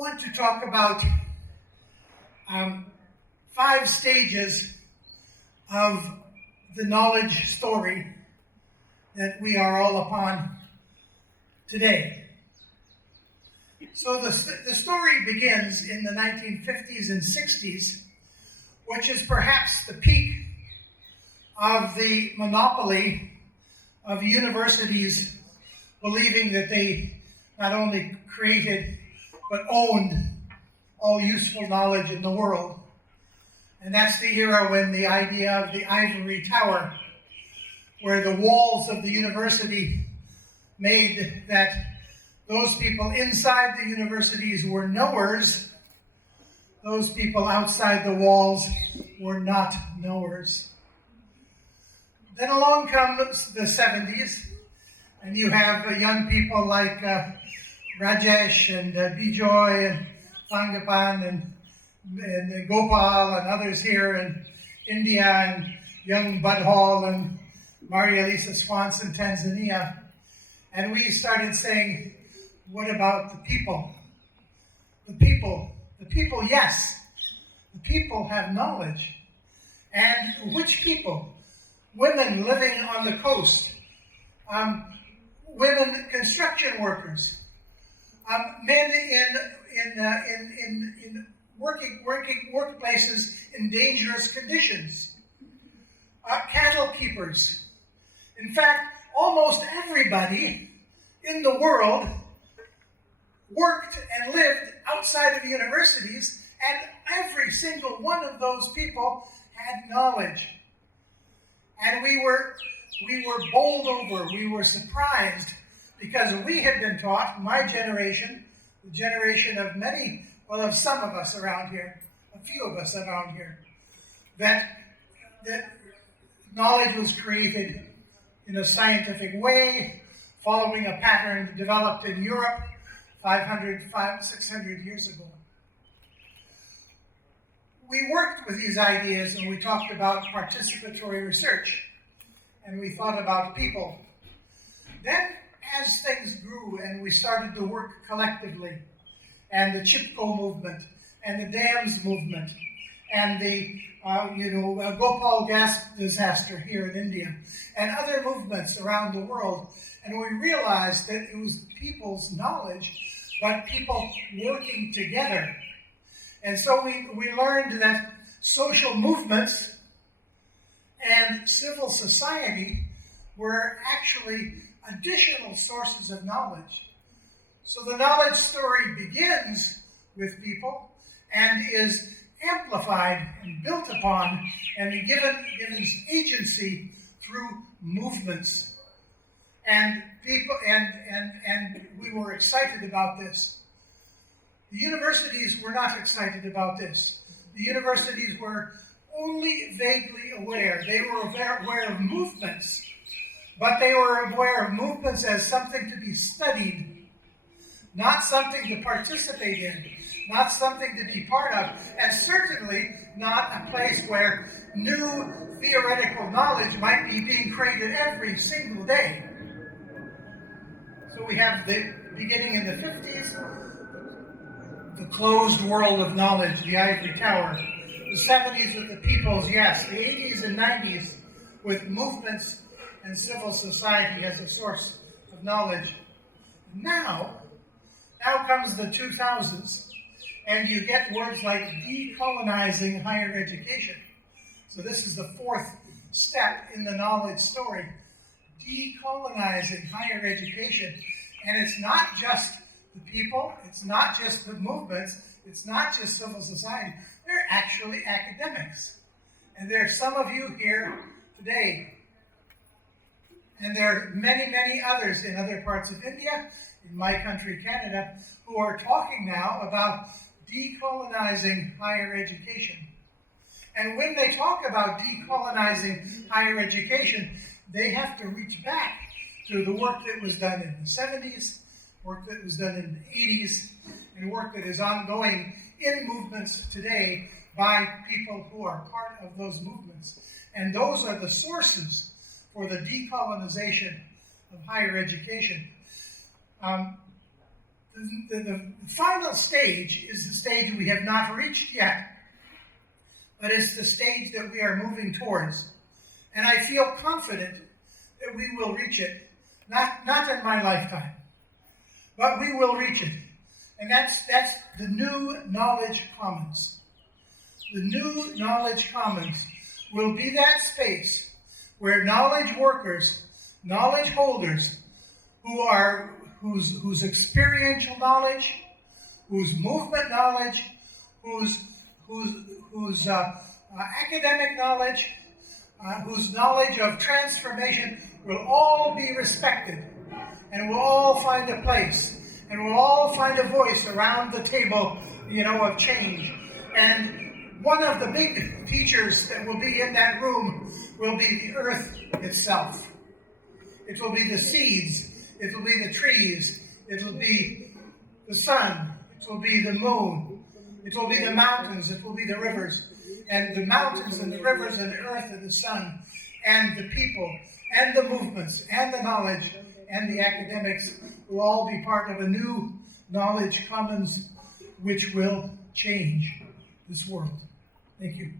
want to talk about 5 stages of the knowledge story that we are all upon today. So the story begins in the 1950s and 60s, which is perhaps the peak of the monopoly of universities believing that they not only created but owned all useful knowledge in the world. And that's the era when the idea of the ivory tower, where the walls of the university made that those people inside the universities were knowers, those people outside the walls were not knowers. Then along comes the 70s, and you have young people like Rajesh and Bijoy and Pangapan and Gopal and others here in India, and young Bud Hall and Maria Lisa Swanson, Tanzania. And we started saying, what about the people? The people, yes. The people have knowledge. And which people? Women living on the coast, women construction workers, men in working workplaces in dangerous conditions, cattle keepers. In fact, almost everybody in the world worked and lived outside of universities, and every single one of those people had knowledge. And we were bowled over, we were surprised, because we had been taught, my generation, the generation of many, well, of some of us around here, a few of us around here, that knowledge was created in a scientific way, following a pattern developed in Europe 600 years ago. We worked with these ideas and we talked about participatory research, and we thought about people. Then, as things grew and we started to work collectively, and the Chipko movement, and the dams movement, and the Bhopal gas disaster here in India, and other movements around the world, and we realized that it was people's knowledge, but people working together. And so we learned that social movements and civil society were actually additional sources of knowledge. So the knowledge story begins with people and is amplified and built upon and given agency through movements. And people and we were excited about this. The universities were not excited about this. The universities were only vaguely aware. They were aware of movements, but they were aware of movements as something to be studied, not something to participate in, not something to be part of, and certainly not a place where new theoretical knowledge might be being created every single day. So we have the beginning in the 50s, the closed world of knowledge, the ivory tower. The 70s with the people's yes. The 80s and 90s with movements and civil society as a source of knowledge. Now comes the 2000s, and you get words like decolonizing higher education. So this is the 4th step in the knowledge story. Decolonizing higher education. And it's not just the people, it's not just the movements, it's not just civil society, they're actually academics. And there are some of you here today, and there are many, many others in other parts of India, in my country, Canada, who are talking now about decolonizing higher education. And when they talk about decolonizing higher education, they have to reach back to the work that was done in the 70s, work that was done in the 80s, and work that is ongoing in movements today by people who are part of those movements. And those are the sources for the decolonization of higher education. The The final stage is the stage we have not reached yet, but it's the stage that we are moving towards. And I feel confident that we will reach it, not in my lifetime, but we will reach it. And that's the new knowledge commons. The new knowledge commons will be that space where knowledge workers, knowledge holders, whose experiential knowledge, whose movement knowledge, whose academic knowledge, whose knowledge of transformation will all be respected, and will all find a place, and will all find a voice around the table, of change. And one of the big teachers that will be in that room will be the earth itself. It will be the seeds. It will be the trees. It will be the sun. It will be the moon. It will be the mountains. It will be the rivers. And the mountains and the rivers and the earth and the sun and the people and the movements and the knowledge and the academics will all be part of a new knowledge commons which will change this world. Thank you.